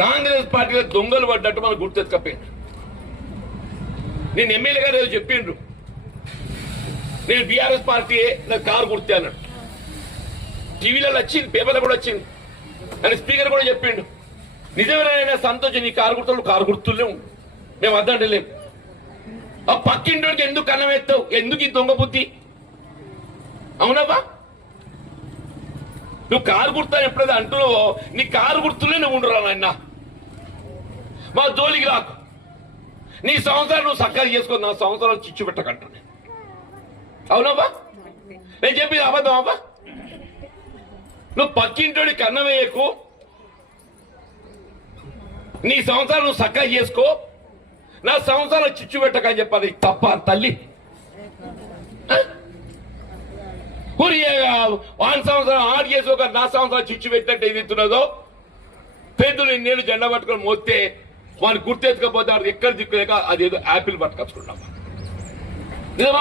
కాంగ్రెస్ పార్టీలో దొంగలు పడ్డట్టు మనం గుర్తెత్తుకపోయింది. నేను ఎమ్మెల్యే గారు ఏదో చెప్పిండ్రు, నేను బీఆర్ఎస్ పార్టీ నాకు కారు గుర్తే అన్నాడు. టీవీలలో వచ్చింది, పేపర్లో కూడా వచ్చింది, అని స్పీకర్ కూడా చెప్పిండు. నిజమేనా సంతోషం, నీ కారు గుర్తులు కారు గుర్తులే ఉండు, మేము వద్దంటలేము. ఆ పక్కింటోడికి ఎందుకు అన్నం ఎత్తావు, ఎందుకు ఈ దొంగ బుద్ధి? అవునవ్వా, నువ్వు కారు గుర్తాను ఎప్పుడైతే అంటున్నావో నీ కారు గుర్తులే నువ్వు ఉండరా నాయన. మా జోలికి రాకు, నీ సంవత్సరాలు నువ్వు సక్కగా చేసుకో, నా సంవత్సరాలు చిచ్చు పెట్టకంటున్నా. అవునవ్వా, నేను చెప్పింది అబద్ధం అవ్వా? నువ్వు పక్కింటోడికి అన్నం వేయకు, నీ సంవత్సరాలు నువ్వు సక్కగా చేసుకో, నా సంవత్సరాలు చిచ్చు పెట్టకని చెప్పాలి. తప్ప తల్లి వాని సంవత్సరం ఆడు చేసుకోక నా సంవత్సరాలు చిచ్చు పెట్టినట్టు ఏది ఇస్తున్నదో పెద్దలు నేను జెండా పట్టుకొని మోస్తే వాడిని గుర్తెత్తుకపోతే వాడు ఎక్కడ దిక్కులేక అదేదో యాపిల్ పట్టుకొచ్చుకున్నామా. నిజమా?